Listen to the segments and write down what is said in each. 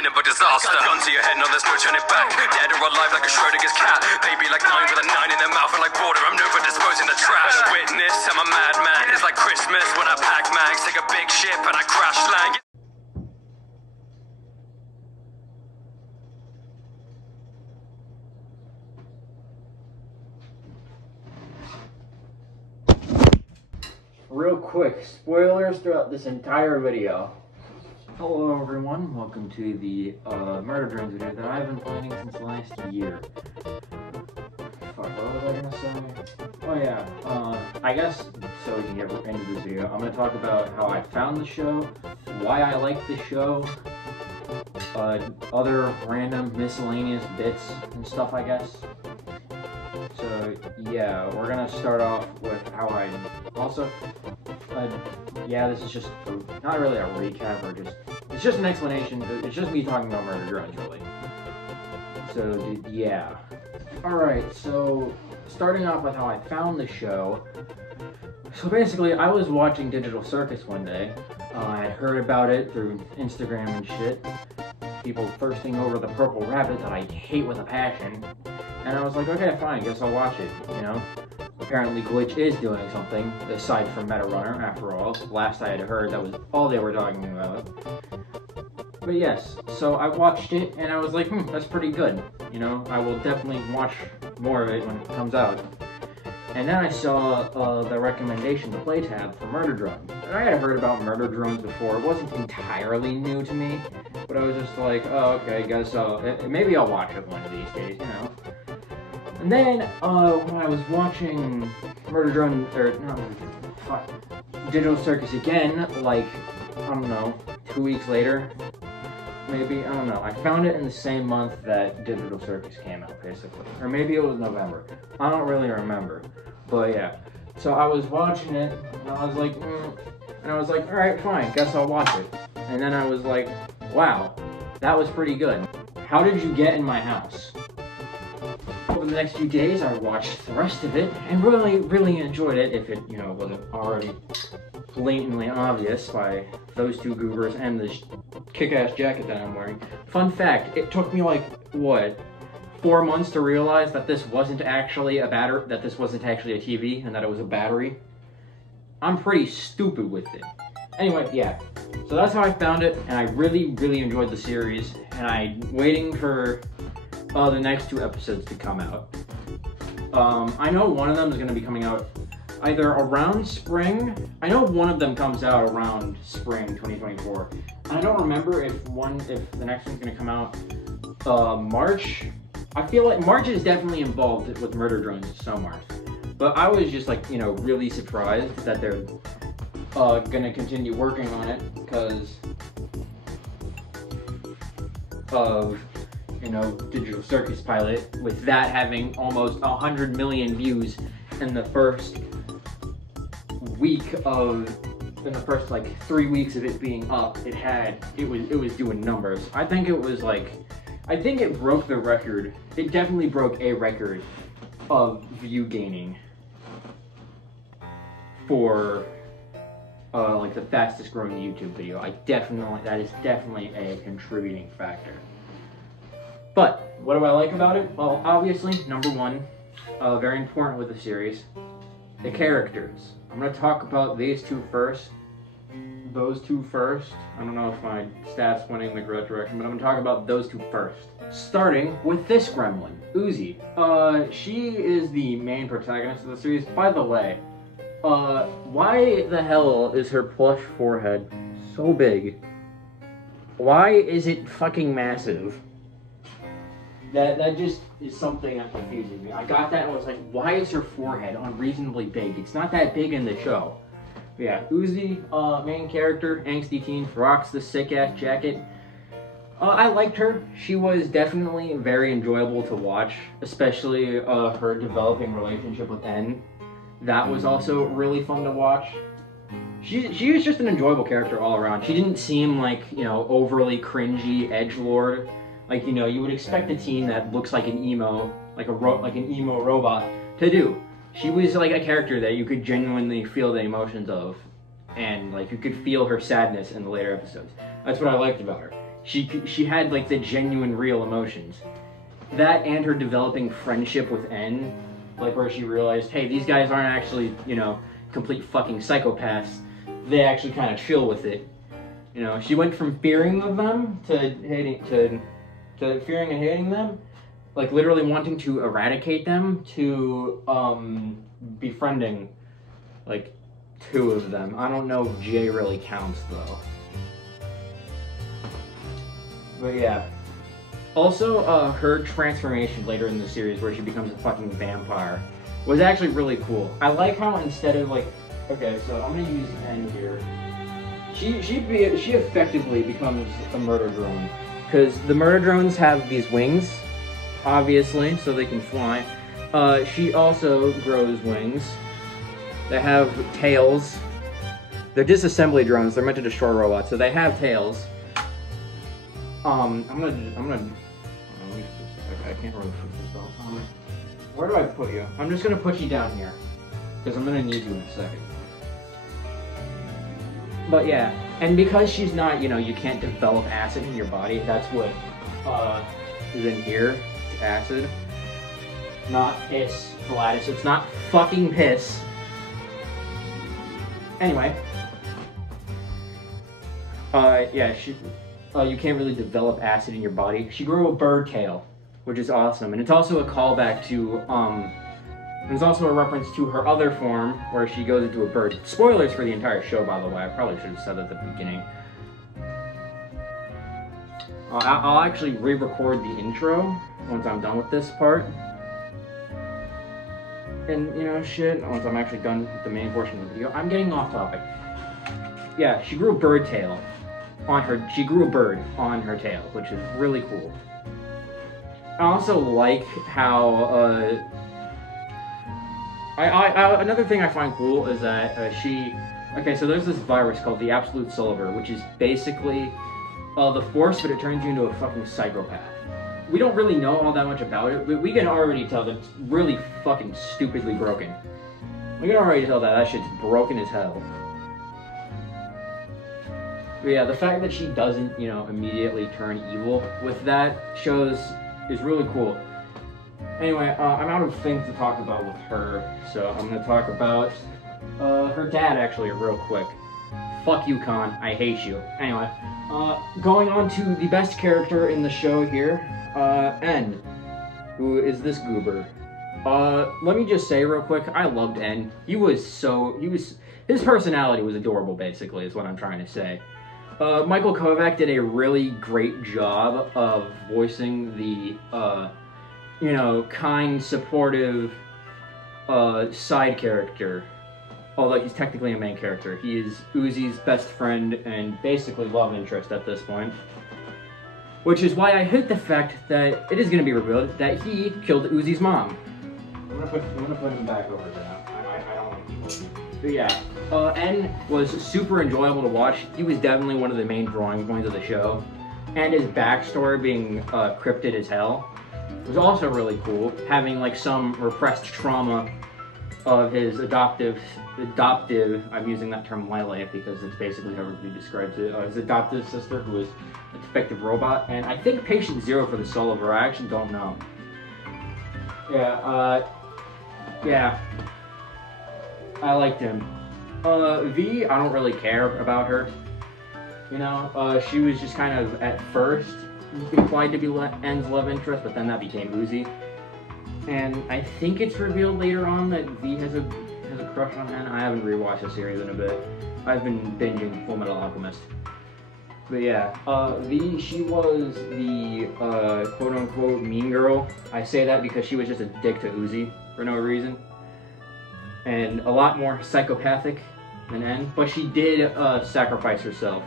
hinting for disaster. Gun to your head, no, there's no turning back. Dead or alive like a Schrodinger's cat. Baby like 9 with a 9 in their mouth, and like water, I'm known for disposing the trash. Better witness, I'm a madman. It's like Christmas when I pack mags, take a big ship and I crash land. Real quick, spoilers throughout this entire video. Hello everyone, welcome to the Murder Drones video that I've been planning since last year. Fuck, what was I gonna say? Oh yeah, I guess, so we can get into this video, I'm gonna talk about how I found the show, why I like the show, other random miscellaneous bits and stuff, I guess. So yeah, we're gonna start off with how I also, yeah, this is just not really a recap or it's just an explanation. It's just me talking about Murder Drones, really. So yeah. Alright, so starting off with how I found the show. So basically, I was watching Digital Circus one day. I had heard about it through Instagram and shit. People thirsting over the purple rabbit that I hate with a passion. And I was like, okay, fine, guess I'll watch it, you know? Apparently Glitch is doing something, aside from Meta Runner, after all. Last I had heard, that was all they were talking about. But yes, so I watched it, and I was like, that's pretty good. You know, I will definitely watch more of it when it comes out. And then I saw the recommendation, the play tab for Murder Drones. And I had heard about Murder Drones before. It wasn't entirely new to me, but I was just like, oh, okay, I guess maybe I'll watch it one of these days, you know? And then, when I was watching Murder Drone, or, no, fuck, Digital Circus again, like, I don't know, 2 weeks later, maybe, I don't know, I found it in the same month that Digital Circus came out, basically. Or maybe it was November. I don't really remember. But yeah, so I was watching it, and I was like, and I was like, alright, fine, guess I'll watch it. And then I was like, wow, that was pretty good. How did you get in my house? Over the next few days, I watched the rest of it, and really enjoyed it, if it, you know, wasn't already blatantly obvious by those two goobers and this kick-ass jacket that I'm wearing. Fun fact, it took me like, what, 4 months to realize that this wasn't actually a battery, that this wasn't actually a TV, and that it was a battery. I'm pretty stupid with it. Anyway, yeah, so that's how I found it, and I really enjoyed the series, and I'm waiting for the next 2 episodes to come out. I know one of them is going to be coming out either around spring. I know one of them comes out around spring 2024. I don't remember if the next one's going to come out March. I feel like March is definitely involved with Murder Drones so March. But I was just like, you know, really surprised that they're going to continue working on it because of, you know, Digital Circus pilot, with that having almost 100 million views in the first like 3 weeks of it being up. It was doing numbers. I think it broke the record. It definitely broke a record of view gaining for like the fastest growing YouTube video. That is definitely a contributing factor. But what do I like about it? Well, obviously, number one, very important with the series, the characters. I'm going to talk about these two first. Those two first. I don't know if my staff's pointing in the correct direction, but I'm going to talk about those two first. Starting with this gremlin, Uzi. She is the main protagonist of the series. By the way, why the hell is her plush forehead so big? Why is it fucking massive? That just is something that confuses me. I got that and was like, why is her forehead unreasonably big? It's not that big in the show. But yeah, Uzi, main character, angsty teen, rocks the sick-ass jacket. I liked her. She was definitely very enjoyable to watch, especially her developing relationship with N. That was also really fun to watch. She was just an enjoyable character all around. She didn't seem like, you know, overly cringy edgelord. Like, you know, you would expect a teen that looks like an emo, like an emo robot to do. She was like a character that you could genuinely feel the emotions of, and like you could feel her sadness in the later episodes. That's what I liked about her. she had like the genuine, real emotions. That and her developing friendship with N, like where she realized, hey, these guys aren't actually, you know, complete fucking psychopaths. They actually kind of chill with it. You know, she went from fearing of them to hating to fearing and hating them, like literally wanting to eradicate them, to befriending like 2 of them. I don't know if Jay really counts though. But yeah. Also, her transformation later in the series where she becomes a fucking vampire was actually really cool. I like how instead of like, okay, so I'm gonna use N here. She effectively becomes a murder drone, because the murder drones have these wings, obviously, so they can fly. She also grows wings. They have tails. They're disassembly drones. They're meant to destroy robots, so they have tails. I'm gonna. I can't really put this out. Where do I put you? I'm just gonna put you down here, because I'm gonna need you in a second. But yeah, and because she's not, you know, you can't develop acid in your body. That's what is in here. It's acid, not piss, Gladys. It's not fucking piss. Anyway, yeah, you can't really develop acid in your body. She grew a bird tail, which is awesome, and it's also a callback to there's also a reference to her other form where she goes into a bird. Spoilers for the entire show, by the way. I probably should have said that at the beginning. I'll actually re-record the intro once I'm done with this part. And, you know, shit, once I'm actually done with the main portion of the video. I'm getting off topic. Yeah, she grew a bird tail on her, she grew a bird on her tail, which is really cool. I also like how, another thing I find cool is that okay, so there's this virus called the Absolute Sulliver, which is basically the Force, but it turns you into a fucking psychopath. We don't really know all that much about it, but we can already tell that it's really fucking stupidly broken. We can already tell that shit's broken as hell. But yeah, the fact that she doesn't, you know, immediately turn evil with that is really cool. Anyway, I'm out of things to talk about with her, so I'm gonna talk about her dad actually real quick. Fuck you, Khan. I hate you. Anyway, going on to the best character in the show here, N, who is this goober. Let me just say real quick, I loved N. His personality was adorable, basically, is what I'm trying to say. Michael Kovac did a really great job of voicing the, you know, kind, supportive, side character. Although he's technically a main character. He is Uzi's best friend and basically love interest at this point. Which is why I hate the fact that it is going to be revealed that he killed Uzi's mom. I'm gonna put him back over there. I don't like people. But yeah, N was super enjoyable to watch. He was definitely one of the main drawing points of the show. And his backstory being cryptid as hell was also really cool. Having like some repressed trauma of his adoptive, I'm using that term lightly because it's basically how everybody describes it, his adoptive sister who was a defective robot, and I think Patient Zero for the Sulliver, I actually don't know. Yeah, I liked him. V, I don't really care about her. You know, she was just kind of, at first, implied to be N's love interest, but then that became Uzi. And I think it's revealed later on that V has a crush on N. I haven't rewatched the series in a bit. I've been binging Full Metal Alchemist. But yeah, V, she was the quote-unquote mean girl. I say that because she was just a dick to Uzi for no reason. And a lot more psychopathic than N. But she did sacrifice herself.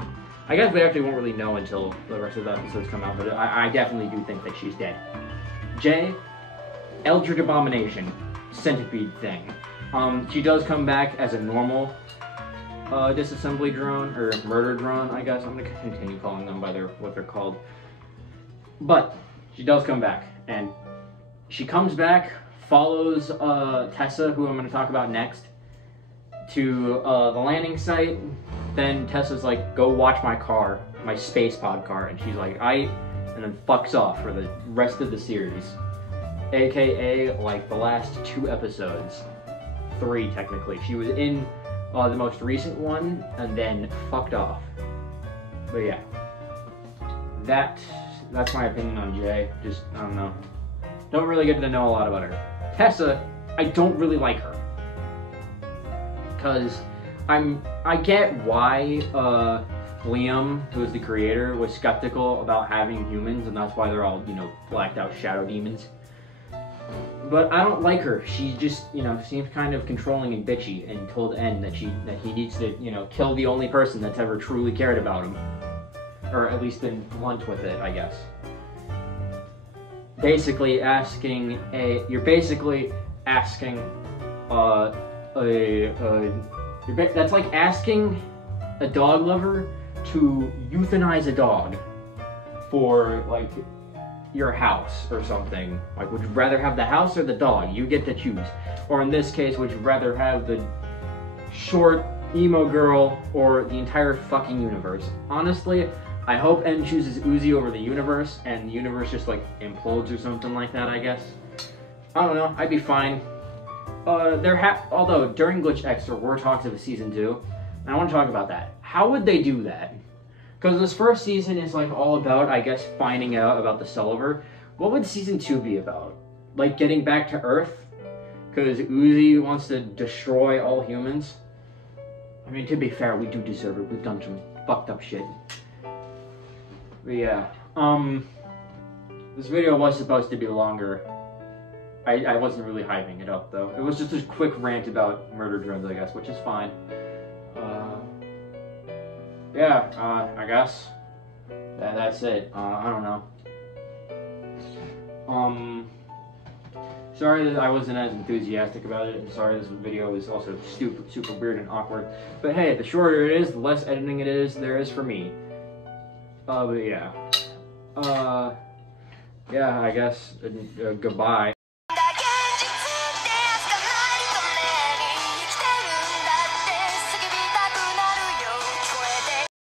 I guess we actually won't really know until the rest of the episodes come out, but I definitely do think that she's dead. J, Eldritch Abomination, centipede thing. She does come back as a normal disassembly drone, or murder drone, I guess. I'm gonna continue calling them by what they're called. But she does come back, and she comes back, follows Tessa, who I'm gonna talk about next, to the landing site. Then Tessa's like, go watch my car. my space pod car, and she's like, and then fucks off for the rest of the series. AKA, like, the last 2 episodes. 3, technically. She was in the most recent one, and then fucked off. But yeah. That's my opinion on Jay. Just, I don't know. Don't really get to know a lot about her. Tessa, I don't really like her. Because I get why Liam, who is the creator, was skeptical about having humans, and that's why they're all, you know, blacked out shadow demons. But I don't like her. She just, you know, seems kind of controlling and bitchy, and told N that he needs to, you know, kill the only person that's ever truly cared about him. Or at least been blunt with it, I guess. That's like asking a dog lover to euthanize a dog for, like, your house or something. Like, would you rather have the house or the dog? You get to choose. Or in this case, would you rather have the short emo girl or the entire fucking universe? Honestly, I hope N chooses Uzi over the universe, and the universe just, like, implodes or something like that, I guess. I don't know, I'd be fine. Although, during Glitch X, there were talks of a season 2, and I want to talk about that. How would they do that? Because this first season is, like, all about, I guess, finding out about the Sulliver. What would season 2 be about? Like, getting back to Earth? Because Uzi wants to destroy all humans? I mean, to be fair, we do deserve it. We've done some fucked up shit. But yeah, this video was supposed to be longer. I wasn't really hyping it up, though. It was just a quick rant about murder drones, I guess, which is fine. Yeah, I guess that's it. I don't know. Sorry that I wasn't as enthusiastic about it, and sorry this video is also super weird and awkward. But hey, the shorter it is, the less editing there is for me. But yeah. Yeah, I guess, goodbye.